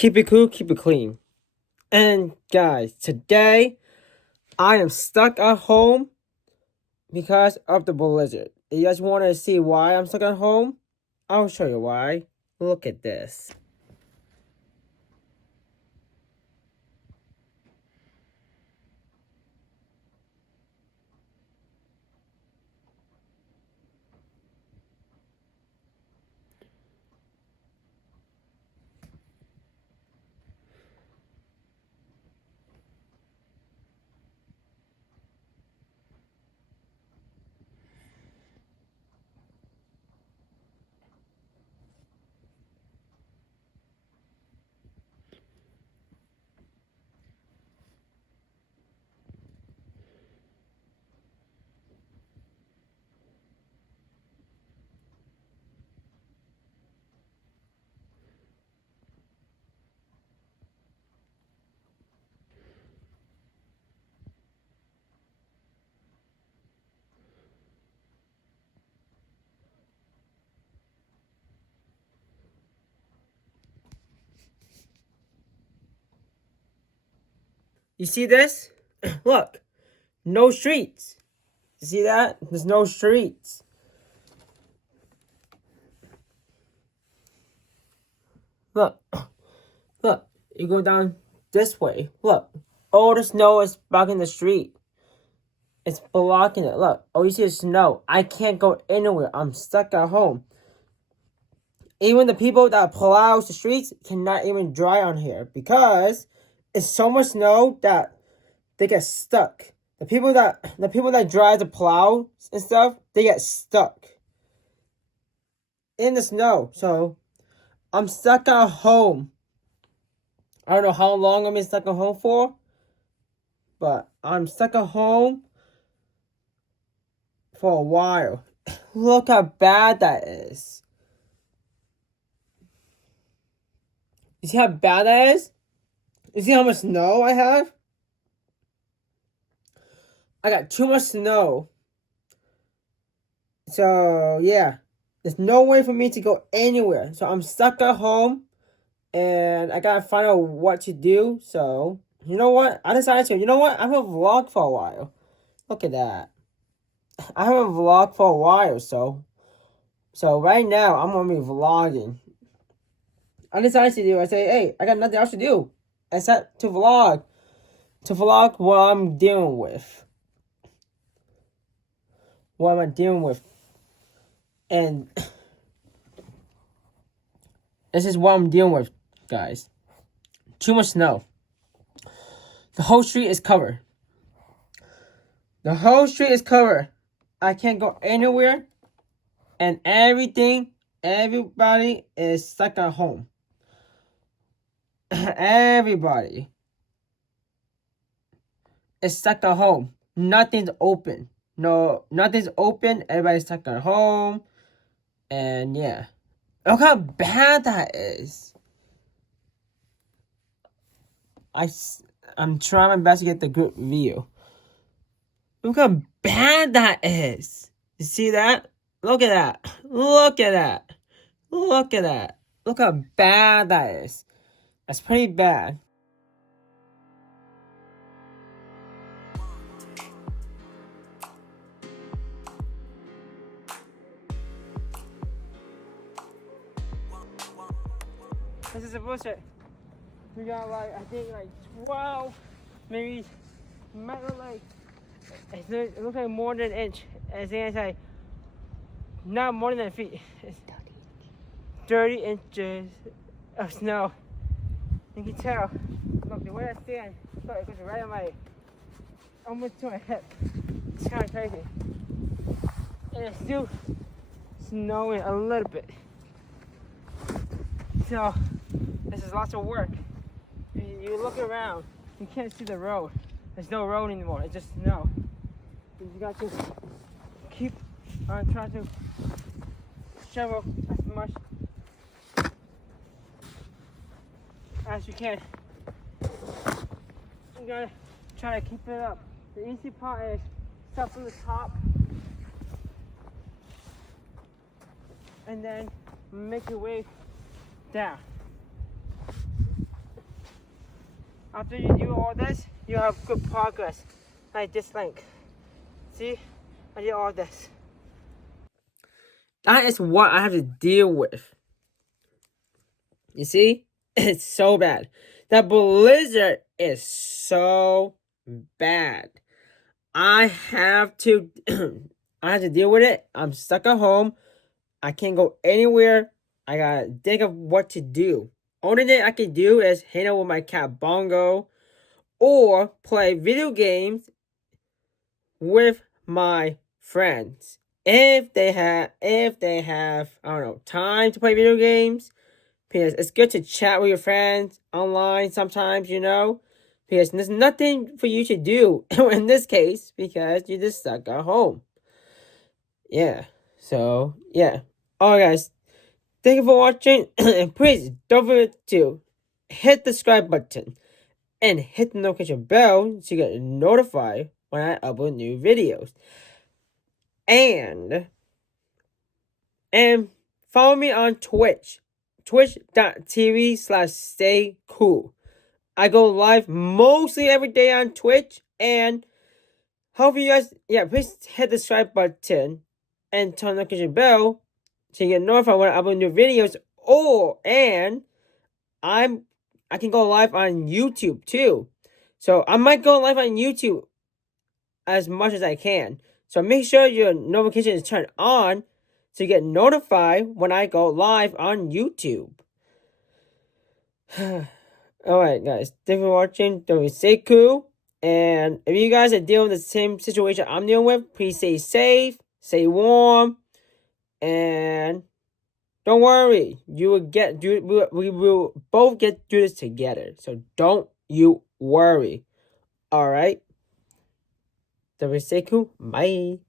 Keep it cool, keep it clean. And guys, today I am stuck at home because of the blizzard. You guys want to see why I'm stuck at home? I'll show you why. Look at this. You see this? Look, no streets. You see that? There's no streets. Look, look, you go down this way. Look, all the snow is blocking the street. It's blocking it. Look, all you see is snow. I can't go anywhere. I'm stuck at home. Even the people that plow the streets cannot even drive on here because it's so much snow that they get stuck. The people that drive the plow and stuff, they get stuck in the snow. So I'm stuck at home. I don't know how long I'm stuck at home for, but I'm stuck at home for a while. Look how bad that is. You see how bad that is? You see how much snow I have? I got too much snow. So, yeah. There's no way for me to go anywhere. So, I'm stuck at home. And I gotta find out what to do. So, you know what? I decided to, I'm gonna vlog for a while. Look at that. I haven't vlogged for a while, so right now, I'm gonna be vlogging. I decided to do, I say, hey, I got nothing else to do except to vlog. To vlog what I'm dealing with. What am I dealing with? And this is what I'm dealing with, guys. Too much snow. The whole street is covered. The whole street is covered. I can't go anywhere. And everybody is stuck at home. Everybody is stuck at home. Nothing's open. No, nothing's open. Everybody's stuck at home. And yeah. Look how bad that is. I'm trying my best to get the good view. Look how bad that is. You see that? Look at that. Look at that. Look at that. Look how bad that is. That's pretty bad. This is a bullshit. We got I think 12, maybe might look like, it looks like more than an inch. I think it's not more than a feet. It's 30 inches of snow. You can tell. Look, the way I stand, look, it goes right on almost to my hip. It's kind of crazy. And it's still snowing a little bit. So, this is lots of work. You look around, you can't see the road. There's no road anymore, it's just snow. You got to keep on trying to shovel as much as you can. You gotta try to keep it up. The easy part is start from the top and then make your way down. After you do all this, you have good progress. Like this link. See? I did all this. That is what I have to deal with. You see? It's so bad. That blizzard is so bad. I have to I have to deal with it. I'm stuck at home. I can't go anywhere. I gotta think of what to do. Only thing I can do is hang out with my cat Bongo or play video games with my friends. If they have I don't know, time to play video games, because it's good to chat with your friends online sometimes, because there's nothing for you to do in this case because you're just stuck at home. Yeah. So, yeah. Alright, guys. Thank you for watching. And please don't forget to hit the subscribe button and hit the notification bell so you get notified when I upload new videos. And follow me on Twitch. Twitch.tv/staycool. I go live mostly every day on Twitch, and hope you guys, please hit the subscribe button and turn on the notification bell so you get notified when I upload new videos. And I can go live on YouTube too. So I might go live on YouTube as much as I can. So make sure your notification is turned on so you get notified when I go live on YouTube. Alright, guys. Thanks for watching. Don't stay cool. And if you guys are dealing with the same situation I'm dealing with, please stay safe, stay warm, and don't worry. We will both get through this together. So don't you worry. Alright? Don't stay cool. Bye.